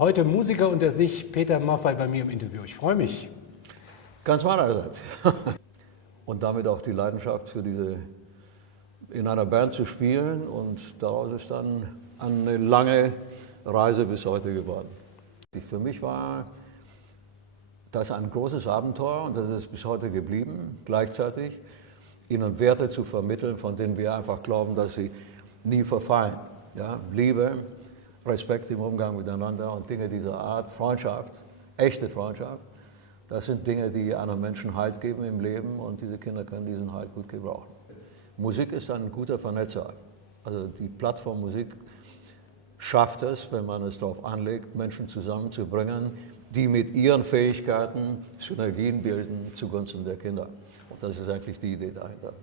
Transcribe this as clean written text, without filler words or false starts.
Heute Musiker unter sich, Peter Maffay bei mir im Interview. Ich freue mich. Ganz meinerseits. Und damit auch die Leidenschaft für in einer Band zu spielen, und daraus ist dann eine lange Reise bis heute geworden. Für mich war das ein großes Abenteuer, und das ist bis heute geblieben, gleichzeitig ihnen Werte zu vermitteln, von denen wir einfach glauben, dass sie nie verfallen. Ja? Liebe, Respekt im Umgang miteinander und Dinge dieser Art, Freundschaft, echte Freundschaft, das sind Dinge, die einem Menschen Halt geben im Leben, und diese Kinder können diesen Halt gut gebrauchen. Musik ist ein guter Vernetzer. Also die Plattform Musik schafft es, wenn man es darauf anlegt, Menschen zusammenzubringen, die mit ihren Fähigkeiten Synergien bilden zugunsten der Kinder. Und das ist eigentlich die Idee dahinter.